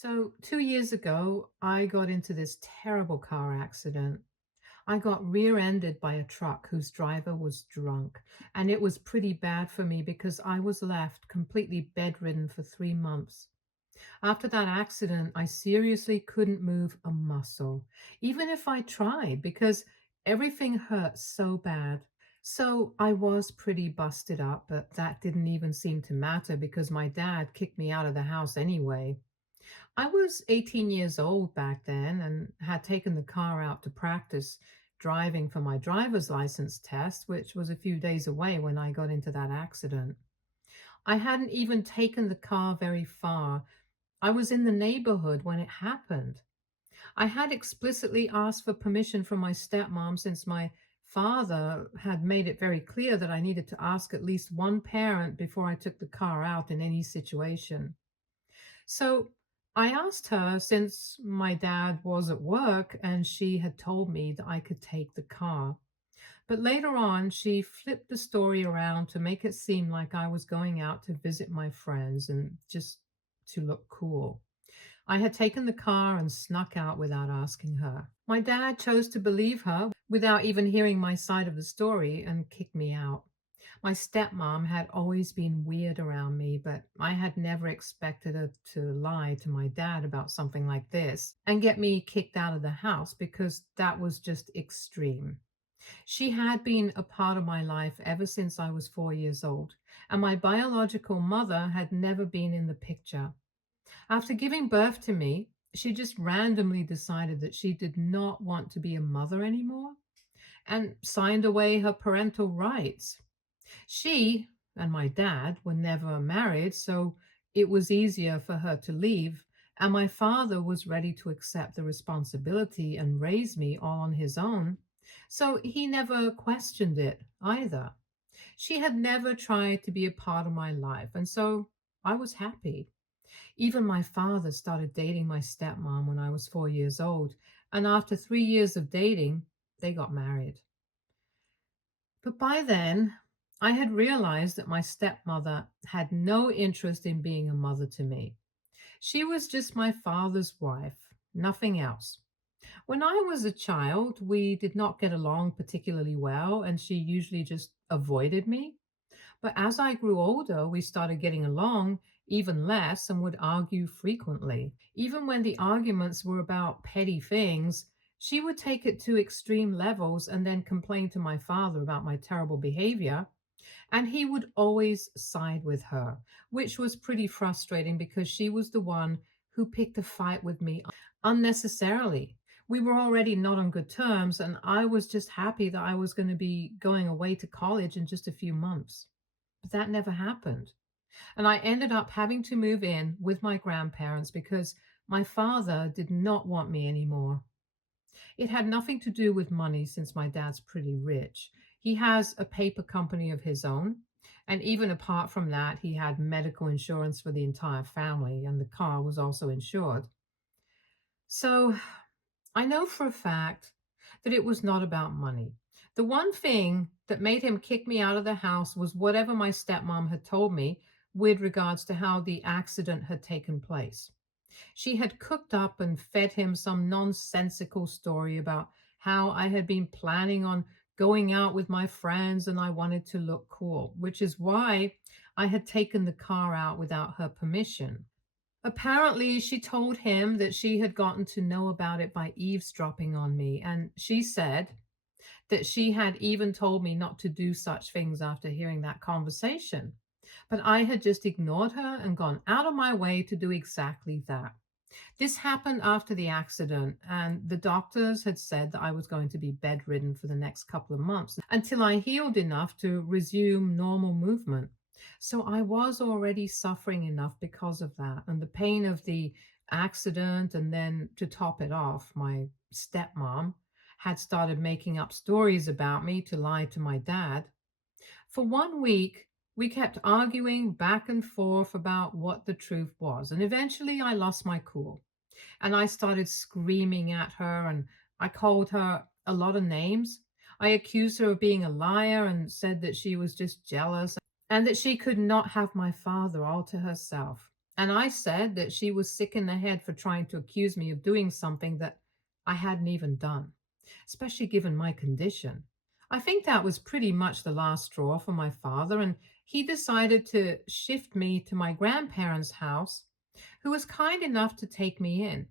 So, 2 years ago, I got into this terrible car accident. I got rear ended by a truck whose driver was drunk. And it was pretty bad for me because I was left completely bedridden for 3 months. After that accident, I seriously couldn't move a muscle, even if I tried, because everything hurt so bad. So I was pretty busted up, but that didn't even seem to matter because my dad kicked me out of the house anyway. I was 18 years old back then and had taken the car out to practice driving for my driver's license test, which was a few days away when I got into that accident. I hadn't even taken the car very far. I was in the neighborhood when it happened. I had explicitly asked for permission from my stepmom since my father had made it very clear that I needed to ask at least one parent before I took the car out in any situation. So I asked her since my dad was at work and she had told me that I could take the car. But later on, she flipped the story around to make it seem like I was going out to visit my friends and just to look cool. I had taken the car and snuck out without asking her. My dad chose to believe her without even hearing my side of the story and kicked me out. My stepmom had always been weird around me, but I had never expected her to lie to my dad about something like this and get me kicked out of the house because that was just extreme. She had been a part of my life ever since I was 4 years old, and my biological mother had never been in the picture. After giving birth to me, she just randomly decided that she did not want to be a mother anymore and signed away her parental rights. She and my dad were never married, so it was easier for her to leave, and my father was ready to accept the responsibility and raise me all on his own. So he never questioned it either. She had never tried to be a part of my life, and so I was happy. Even my father started dating my stepmom when I was 4 years old, and after 3 years of dating, they got married. But by then, I had realized that my stepmother had no interest in being a mother to me. She was just my father's wife, nothing else. When I was a child, we did not get along particularly well, and she usually just avoided me. But as I grew older, we started getting along even less and would argue frequently. Even when the arguments were about petty things, she would take it to extreme levels and then complain to my father about my terrible behavior. And he would always side with her, which was pretty frustrating because she was the one who picked a fight with me unnecessarily. We were already not on good terms, and I was just happy that I was going to be going away to college in just a few months. But that never happened. And I ended up having to move in with my grandparents because my father did not want me anymore. It had nothing to do with money since my dad's pretty rich. He has a paper company of his own. And even apart from that, he had medical insurance for the entire family, and the car was also insured. So I know for a fact that it was not about money. The one thing that made him kick me out of the house was whatever my stepmom had told me with regards to how the accident had taken place. She had cooked up and fed him some nonsensical story about how I had been planning on going out with my friends and I wanted to look cool, which is why I had taken the car out without her permission. Apparently, she told him that she had gotten to know about it by eavesdropping on me, and she said that she had even told me not to do such things after hearing that conversation. But I had just ignored her and gone out of my way to do exactly that. This happened after the accident, and the doctors had said that I was going to be bedridden for the next couple of months until I healed enough to resume normal movement. So I was already suffering enough because of that, and the pain of the accident. And then to top it off, my stepmom had started making up stories about me to lie to my dad. For 1 week, we kept arguing back and forth about what the truth was. And eventually I lost my cool and I started screaming at her and I called her a lot of names. I accused her of being a liar and said that she was just jealous and that she could not have my father all to herself. And I said that she was sick in the head for trying to accuse me of doing something that I hadn't even done, especially given my condition. I think that was pretty much the last straw for my father, and he decided to shift me to my grandparents' house, who was kind enough to take me in.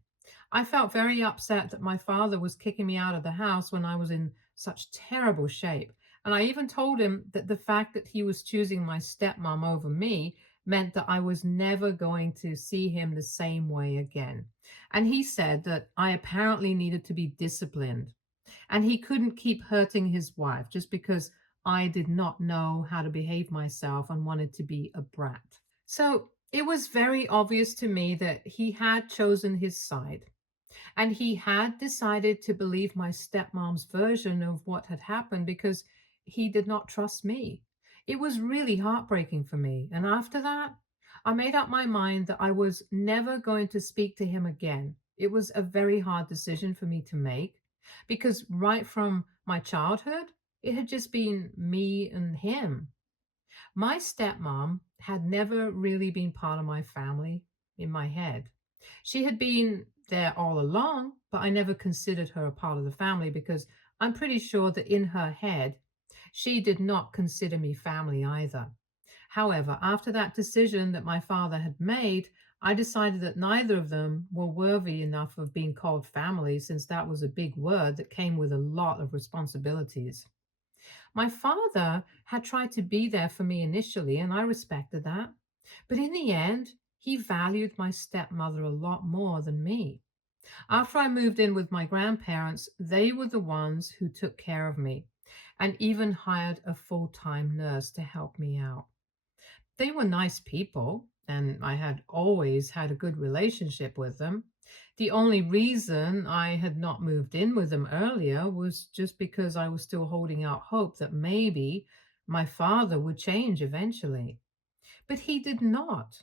I felt very upset that my father was kicking me out of the house when I was in such terrible shape. And I even told him that the fact that he was choosing my stepmom over me meant that I was never going to see him the same way again. And he said that I apparently needed to be disciplined and he couldn't keep hurting his wife just because I did not know how to behave myself and wanted to be a brat. So it was very obvious to me that he had chosen his side and he had decided to believe my stepmom's version of what had happened because he did not trust me. It was really heartbreaking for me. And after that, I made up my mind that I was never going to speak to him again. It was a very hard decision for me to make because right from my childhood, it had just been me and him. My stepmom had never really been part of my family in my head. She had been there all along, but I never considered her a part of the family because I'm pretty sure that in her head, she did not consider me family either. However, after that decision that my father had made, I decided that neither of them were worthy enough of being called family since that was a big word that came with a lot of responsibilities. My father had tried to be there for me initially, and I respected that. But in the end, he valued my stepmother a lot more than me. After I moved in with my grandparents, they were the ones who took care of me and even hired a full time nurse to help me out. They were nice people, and I had always had a good relationship with them. The only reason I had not moved in with them earlier was just because I was still holding out hope that maybe my father would change eventually. But he did not.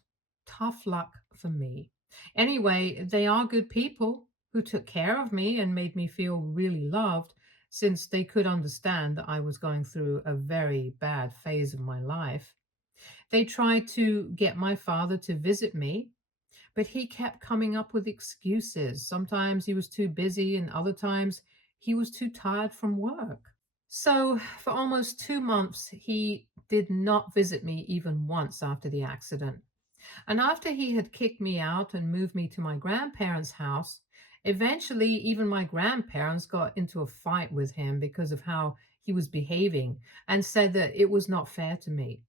Tough luck for me. Anyway, they are good people who took care of me and made me feel really loved since they could understand that I was going through a very bad phase of my life. They tried to get my father to visit me, but he kept coming up with excuses. Sometimes he was too busy, and other times he was too tired from work. So, for almost 2 months, he did not visit me even once after the accident. And after he had kicked me out and moved me to my grandparents' house, eventually even my grandparents got into a fight with him because of how he was behaving and said that it was not fair to me.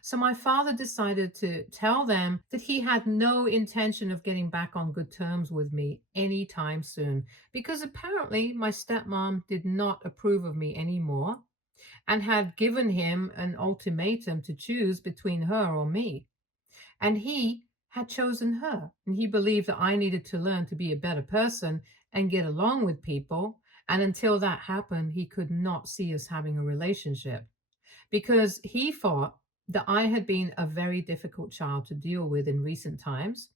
So my father decided to tell them that he had no intention of getting back on good terms with me anytime soon because apparently my stepmom did not approve of me anymore and had given him an ultimatum to choose between her or me. And he had chosen her. And he believed that I needed to learn to be a better person and get along with people. And until that happened, he could not see us having a relationship because he thought that I had been a very difficult child to deal with in recent times.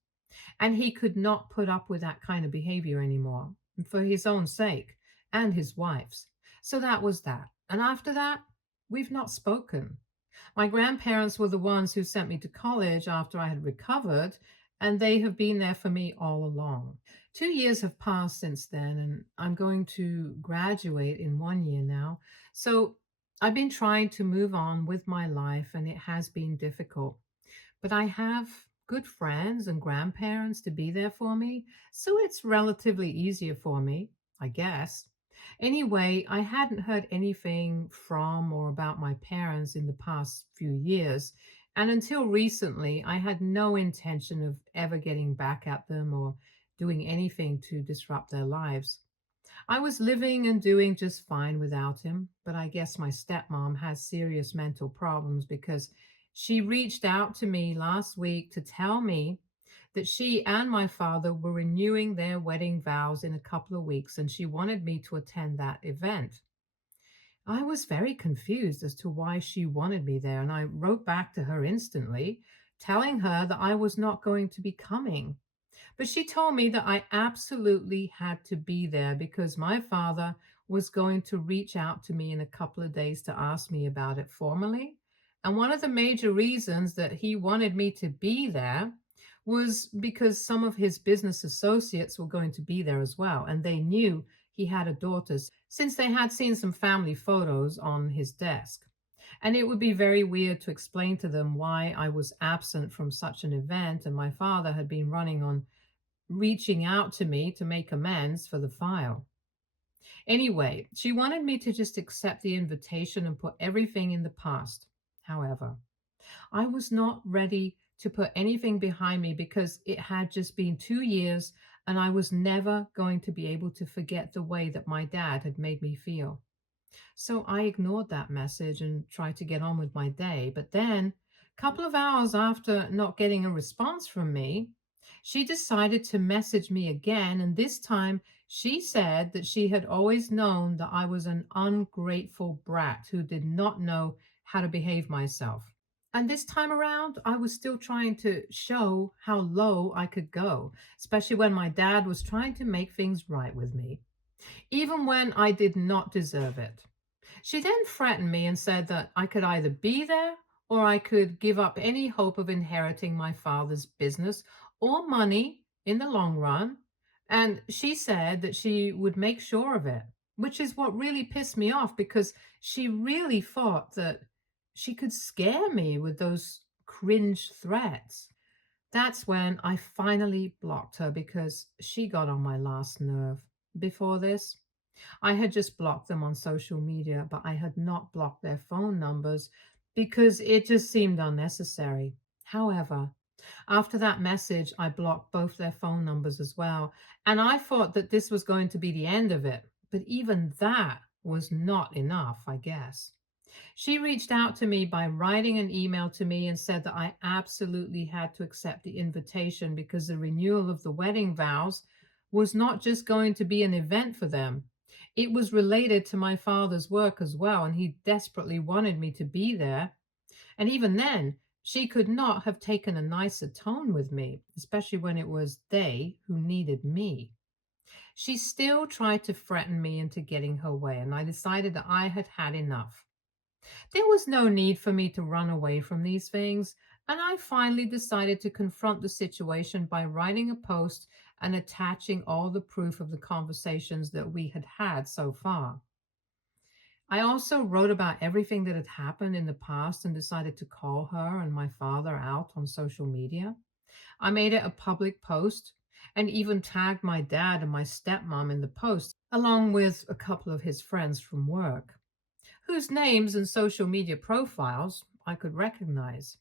And he could not put up with that kind of behavior anymore for his own sake and his wife's. So that was that. And after that, we've not spoken. My grandparents were the ones who sent me to college after I had recovered, and they have been there for me all along. 2 years have passed since then, and I'm going to graduate in 1 year now. So I've been trying to move on with my life, and it has been difficult. But I have good friends and grandparents to be there for me, so it's relatively easier for me, I guess. Anyway, I hadn't heard anything from or about my parents in the past few years, and until recently, I had no intention of ever getting back at them or doing anything to disrupt their lives. I was living and doing just fine without him, but I guess my stepmom has serious mental problems because she reached out to me last week to tell me that she and my father were renewing their wedding vows in a couple of weeks and she wanted me to attend that event. I was very confused as to why she wanted me there, and I wrote back to her instantly, telling her that I was not going to be coming. But she told me that I absolutely had to be there because my father was going to reach out to me in a couple of days to ask me about it formally. And one of the major reasons that he wanted me to be there was because some of his business associates were going to be there as well, and they knew he had a daughter since they had seen some family photos on his desk. And it would be very weird to explain to them why I was absent from such an event, and my father had been running on reaching out to me to make amends for the file. Anyway, she wanted me to just accept the invitation and put everything in the past. However, I was not ready to put anything behind me because it had just been 2 years and I was never going to be able to forget the way that my dad had made me feel. So I ignored that message and tried to get on with my day. But then, a couple of hours after not getting a response from me, she decided to message me again. And this time, she said that she had always known that I was an ungrateful brat who did not know how to behave myself. And this time around, I was still trying to show how low I could go, especially when my dad was trying to make things right with me, even when I did not deserve it. She then threatened me and said that I could either be there or I could give up any hope of inheriting my father's business or money in the long run. And she said that she would make sure of it, which is what really pissed me off because she really thought that she could scare me with those cringe threats. That's when I finally blocked her because she got on my last nerve. Before this, I had just blocked them on social media, but I had not blocked their phone numbers because it just seemed unnecessary. However, after that message, I blocked both their phone numbers as well. And I thought that this was going to be the end of it. But even that was not enough, I guess. She reached out to me by writing an email to me and said that I absolutely had to accept the invitation because the renewal of the wedding vows was not just going to be an event for them. It was related to my father's work as well, and he desperately wanted me to be there. And even then, she could not have taken a nicer tone with me, especially when it was they who needed me. She still tried to threaten me into getting her way, and I decided that I had had enough. There was no need for me to run away from these things, and I finally decided to confront the situation by writing a post and attaching all the proof of the conversations that we had had so far. I also wrote about everything that had happened in the past and decided to call her and my father out on social media. I made it a public post and even tagged my dad and my stepmom in the post, along with a couple of his friends from work, whose names and social media profiles I could recognize.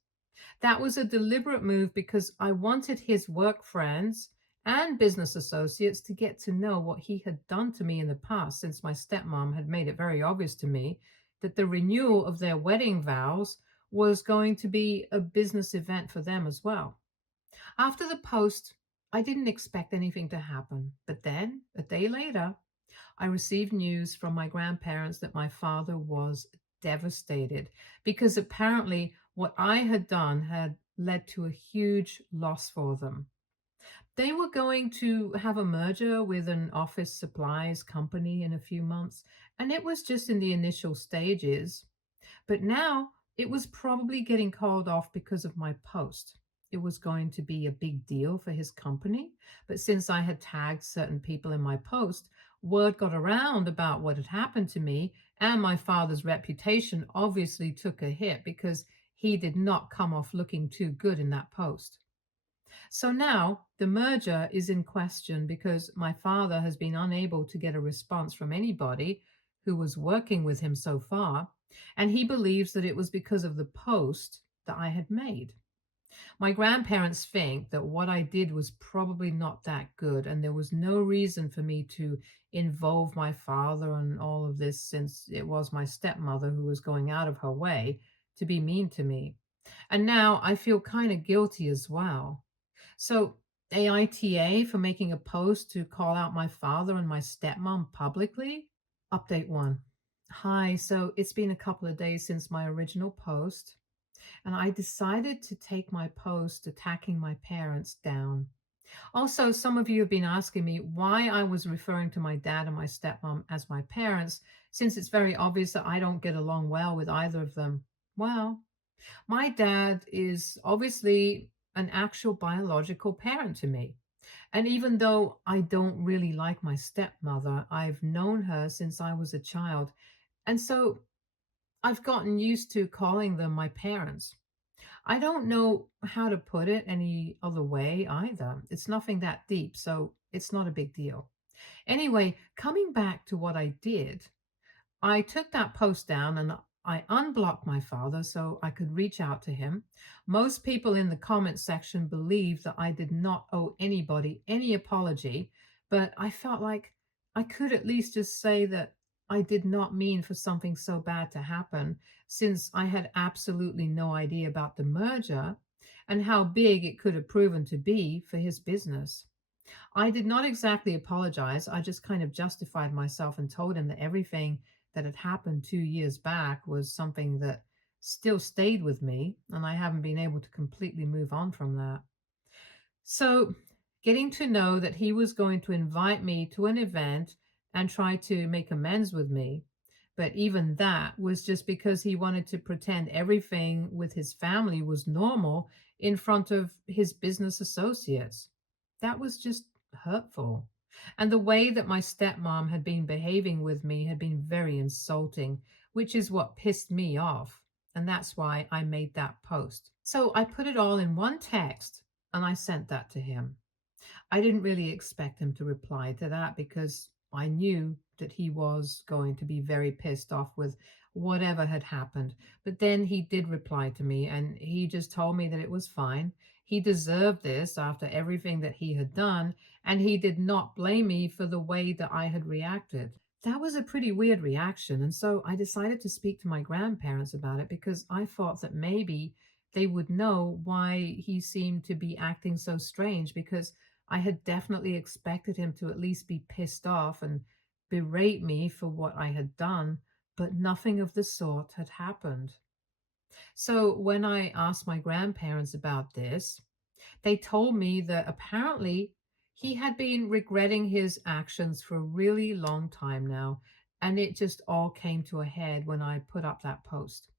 That was a deliberate move because I wanted his work friends and business associates to get to know what he had done to me in the past, since my stepmom had made it very obvious to me that the renewal of their wedding vows was going to be a business event for them as well. After the post, I didn't expect anything to happen, but then, a day later, I received news from my grandparents that my father was devastated because apparently what I had done had led to a huge loss for them. They were going to have a merger with an office supplies company in a few months, and it was just in the initial stages. But now it was probably getting called off because of my post. It was going to be a big deal for his company, but since I had tagged certain people in my post, word got around about what had happened to me, and my father's reputation obviously took a hit because he did not come off looking too good in that post. So now the merger is in question because my father has been unable to get a response from anybody who was working with him so far, and he believes that it was because of the post that I had made. My grandparents think that what I did was probably not that good, and there was no reason for me to involve my father in all of this since it was my stepmother who was going out of her way to be mean to me. And now I feel kind of guilty as well. So, AITA for making a post to call out my father and my stepmom publicly. Update one. Hi, so it's been a couple of days since my original post, and I decided to take my post attacking my parents down. Also, some of you have been asking me why I was referring to my dad and my stepmom as my parents, since it's very obvious that I don't get along well with either of them. Well, my dad is obviously an actual biological parent to me. And even though I don't really like my stepmother, I've known her since I was a child. And so I've gotten used to calling them my parents. I don't know how to put it any other way either. It's nothing that deep, so it's not a big deal. Anyway, coming back to what I did, I took that post down and I unblocked my father so I could reach out to him. Most people in the comment section believed that I did not owe anybody any apology, but I felt like I could at least just say that I did not mean for something so bad to happen, since I had absolutely no idea about the merger and how big it could have proven to be for his business. I did not exactly apologize. I just kind of justified myself and told him that everything that had happened 2 years back was something that still stayed with me, and I haven't been able to completely move on from that. So, getting to know that he was going to invite me to an event and try to make amends with me, but even that was just because he wanted to pretend everything with his family was normal in front of his business associates. That was just hurtful. And the way that my stepmom had been behaving with me had been very insulting, which is what pissed me off. And that's why I made that post. So I put it all in one text and I sent that to him. I didn't really expect him to reply to that because I knew that he was going to be very pissed off with whatever had happened. But then he did reply to me and he just told me that it was fine. He deserved this after everything that he had done, and he did not blame me for the way that I had reacted. That was a pretty weird reaction. And so I decided to speak to my grandparents about it because I thought that maybe they would know why he seemed to be acting so strange, because I had definitely expected him to at least be pissed off and berate me for what I had done, but nothing of the sort had happened. So when I asked my grandparents about this, they told me that apparently he had been regretting his actions for a really long time now, and it just all came to a head when I put up that post.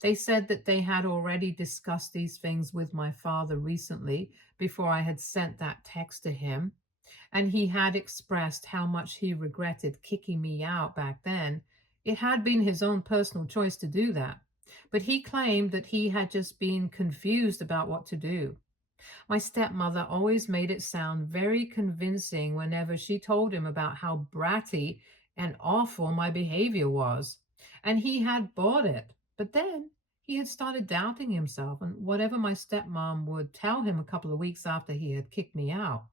They said that they had already discussed these things with my father recently before I had sent that text to him, and he had expressed how much he regretted kicking me out back then. It had been his own personal choice to do that, but he claimed that he had just been confused about what to do. My stepmother always made it sound very convincing whenever she told him about how bratty and awful my behavior was. And he had bought it. But then he had started doubting himself and whatever my stepmom would tell him a couple of weeks after he had kicked me out.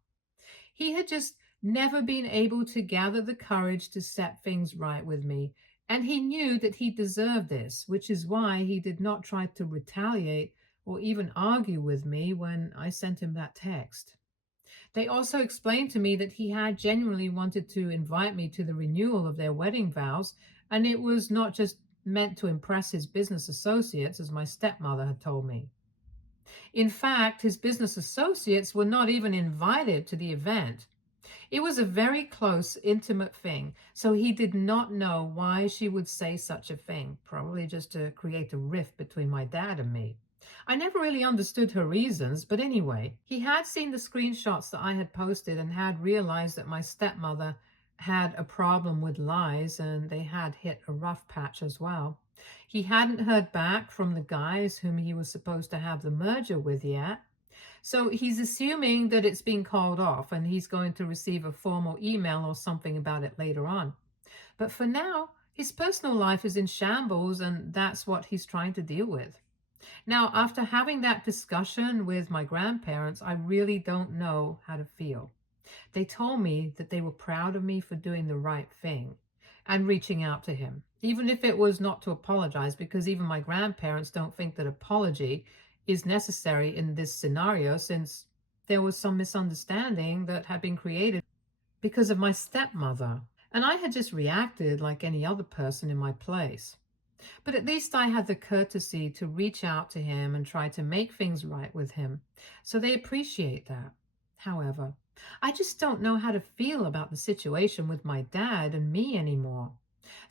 He had just never been able to gather the courage to set things right with me. And he knew that he deserved this, which is why he did not try to retaliate or even argue with me when I sent him that text. They also explained to me that he had genuinely wanted to invite me to the renewal of their wedding vows, and it was not just meant to impress his business associates, as my stepmother had told me. In fact, his business associates were not even invited to the event. It was a very close, intimate thing, so he did not know why she would say such a thing, probably just to create a rift between my dad and me. I never really understood her reasons, but anyway, he had seen the screenshots that I had posted and had realized that my stepmother had a problem with lies and they had hit a rough patch as well. He hadn't heard back from the guys whom he was supposed to have the merger with yet, so he's assuming that it's been called off and he's going to receive a formal email or something about it later on. But for now, his personal life is in shambles and that's what he's trying to deal with. Now, after having that discussion with my grandparents, I really don't know how to feel. They told me that they were proud of me for doing the right thing and reaching out to him, even if it was not to apologize, because even my grandparents don't think that apology is necessary in this scenario, since there was some misunderstanding that had been created because of my stepmother. And I had just reacted like any other person in my place. But at least I had the courtesy to reach out to him and try to make things right with him. So they appreciate that. However, I just don't know how to feel about the situation with my dad and me anymore.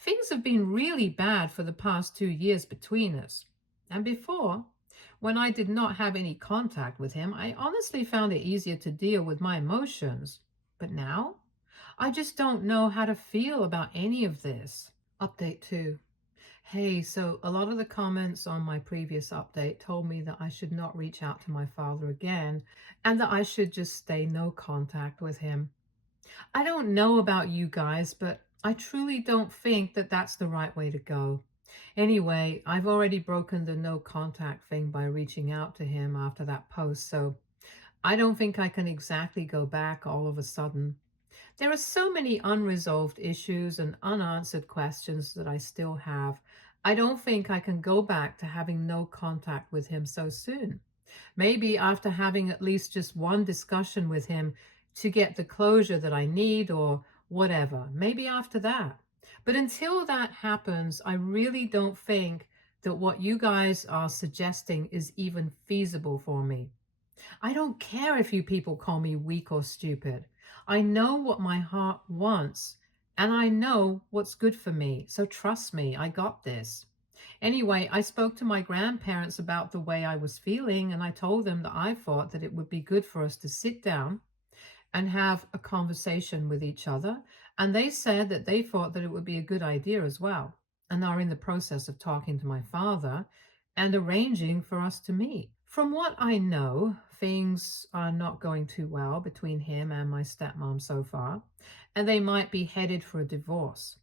Things have been really bad for the past 2 years between us. And before, When I did not have any contact with him, I honestly found it easier to deal with my emotions. But now, I just don't know how to feel about any of this. Update 2. Hey, so a lot of the comments on my previous update told me that I should not reach out to my father again and that I should just stay no contact with him. I don't know about you guys, but I truly don't think that that's the right way to go. Anyway, I've already broken the no contact thing by reaching out to him after that post, so I don't think I can exactly go back all of a sudden. There are so many unresolved issues and unanswered questions that I still have. I don't think I can go back to having no contact with him so soon. Maybe after having at least just one discussion with him to get the closure that I need or whatever. Maybe after that. But until that happens, I really don't think that what you guys are suggesting is even feasible for me. I don't care if you people call me weak or stupid. I know what my heart wants and I know what's good for me. So trust me, I got this. Anyway, I spoke to my grandparents about the way I was feeling, and I told them that I thought that it would be good for us to sit down and have a conversation with each other. And they said that they thought that it would be a good idea as well, and are in the process of talking to my father and arranging for us to meet. From what I know, things are not going too well between him and my stepmom so far, and they might be headed for a divorce.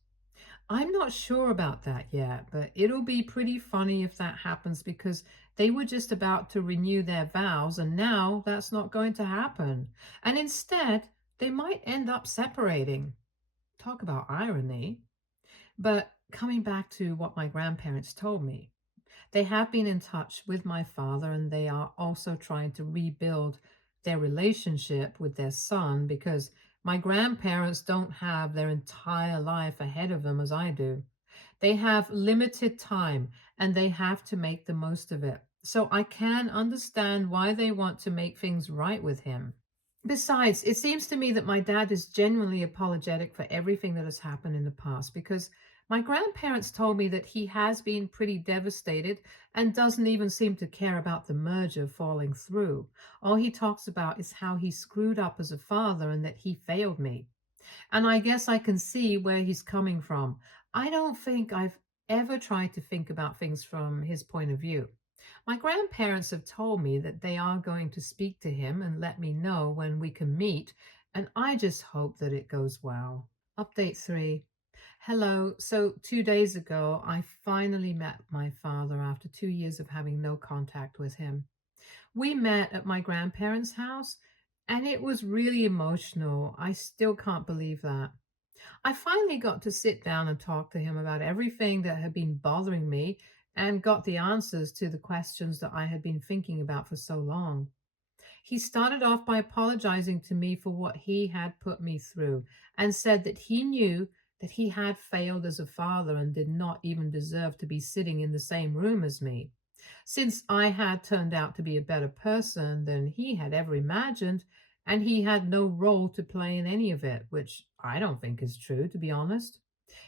I'm not sure about that yet, but it'll be pretty funny if that happens because they were just about to renew their vows and now that's not going to happen. And instead, they might end up separating. Talk about irony. But coming back to what my grandparents told me, they have been in touch with my father and they are also trying to rebuild their relationship with their son because my grandparents don't have their entire life ahead of them as I do. They have limited time and they have to make the most of it. So I can understand why they want to make things right with him. Besides, it seems to me that my dad is genuinely apologetic for everything that has happened in the past because my grandparents told me that he has been pretty devastated and doesn't even seem to care about the merger falling through. All he talks about is how he screwed up as a father and that he failed me. And I guess I can see where he's coming from. I don't think I've ever tried to think about things from his point of view. My grandparents have told me that they are going to speak to him and let me know when we can meet, and I just hope that it goes well. Update 3. Hello. So 2 days ago, I finally met my father after 2 years of having no contact with him. We met at my grandparents' house, and it was really emotional. I still can't believe that. I finally got to sit down and talk to him about everything that had been bothering me and got the answers to the questions that I had been thinking about for so long. He started off by apologizing to me for what he had put me through and said that he knew that he had failed as a father and did not even deserve to be sitting in the same room as me. Since I had turned out to be a better person than he had ever imagined, and he had no role to play in any of it, which I don't think is true, to be honest.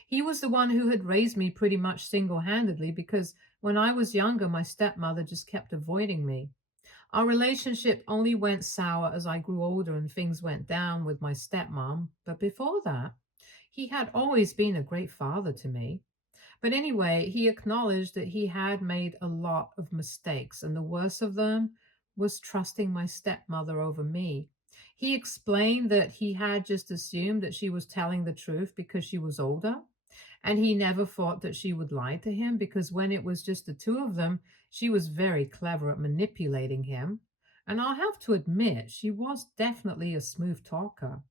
He was the one who had raised me pretty much single handedly because when I was younger, my stepmother just kept avoiding me. Our relationship only went sour as I grew older and things went down with my stepmom, but before that, he had always been a great father to me. But anyway, he acknowledged that he had made a lot of mistakes, and the worst of them was trusting my stepmother over me. He explained that he had just assumed that she was telling the truth because she was older, and he never thought that she would lie to him because when it was just the two of them, she was very clever at manipulating him. And I'll have to admit, she was definitely a smooth talker.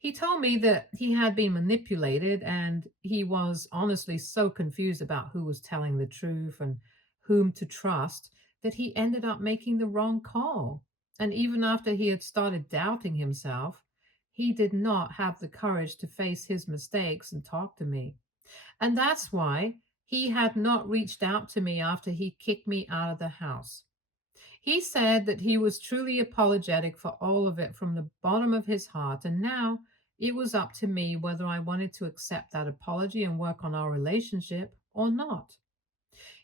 He told me that he had been manipulated and he was honestly so confused about who was telling the truth and whom to trust that he ended up making the wrong call. And even after he had started doubting himself, he did not have the courage to face his mistakes and talk to me. And that's why he had not reached out to me after he kicked me out of the house. He said that he was truly apologetic for all of it from the bottom of his heart, and now it was up to me whether I wanted to accept that apology and work on our relationship or not.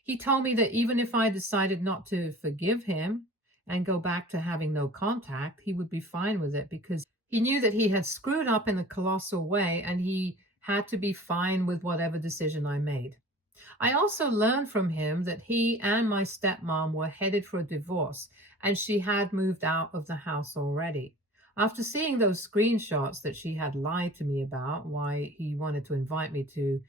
He told me that even if I decided not to forgive him and go back to having no contact, he would be fine with it because he knew that he had screwed up in a colossal way and he had to be fine with whatever decision I made. I also learned from him that he and my stepmom were headed for a divorce and she had moved out of the house already. After seeing those screenshots that she had lied to me about why he wanted to invite me to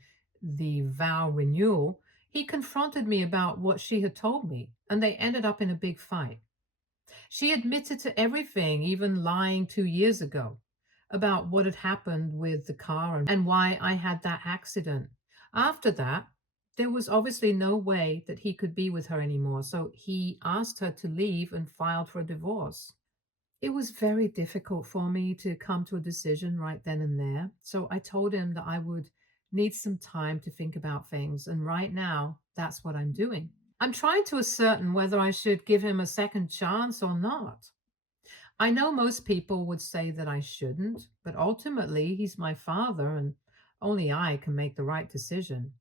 the vow renewal, he confronted me about what she had told me and they ended up in a big fight. She admitted to everything, even lying 2 years ago about what had happened with the car and why I had that accident. After that, there was obviously no way that he could be with her anymore. So he asked her to leave and filed for a divorce. It was very difficult for me to come to a decision right then and there. So I told him that I would need some time to think about things. And right now, that's what I'm doing. I'm trying to ascertain whether I should give him a second chance or not. I know most people would say that I shouldn't, but ultimately, he's my father and only I can make the right decision.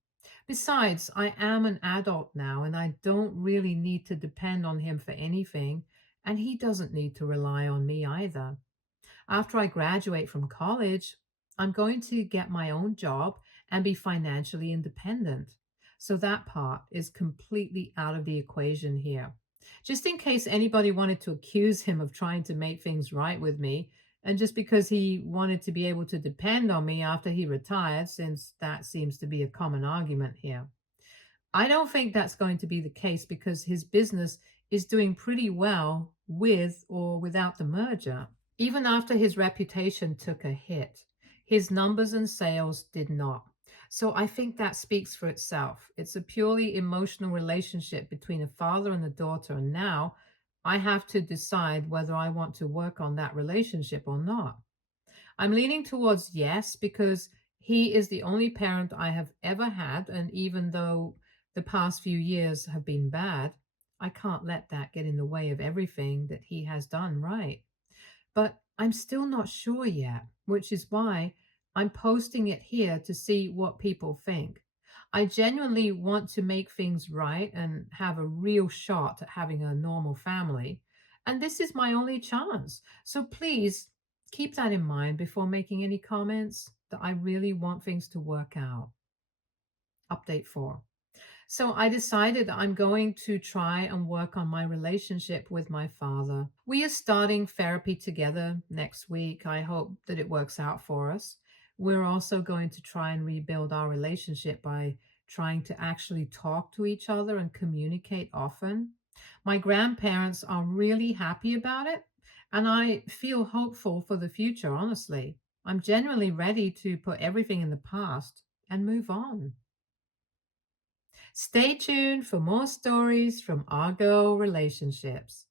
Besides, I am an adult now and I don't really need to depend on him for anything, and he doesn't need to rely on me either. After I graduate from college, I'm going to get my own job and be financially independent. So that part is completely out of the equation here. Just in case anybody wanted to accuse him of trying to make things right with me, and just because he wanted to be able to depend on me after he retired, since that seems to be a common argument here. I don't think that's going to be the case because his business is doing pretty well with or without the merger. Even after his reputation took a hit, his numbers and sales did not. So I think that speaks for itself. It's a purely emotional relationship between a father and a daughter. And now I have to decide whether I want to work on that relationship or not. I'm leaning towards yes because he is the only parent I have ever had. And even though the past few years have been bad, I can't let that get in the way of everything that he has done right. But I'm still not sure yet, which is why I'm posting it here to see what people think. I genuinely want to make things right and have a real shot at having a normal family. And this is my only chance. So please keep that in mind before making any comments that I really want things to work out. Update 4. So I decided I'm going to try and work on my relationship with my father. We are starting therapy together next week. I hope that it works out for us. We're also going to try and rebuild our relationship by trying to actually talk to each other and communicate often. My grandparents are really happy about it, and I feel hopeful for the future, honestly. I'm genuinely ready to put everything in the past and move on. Stay tuned for more stories from Argo Relationships.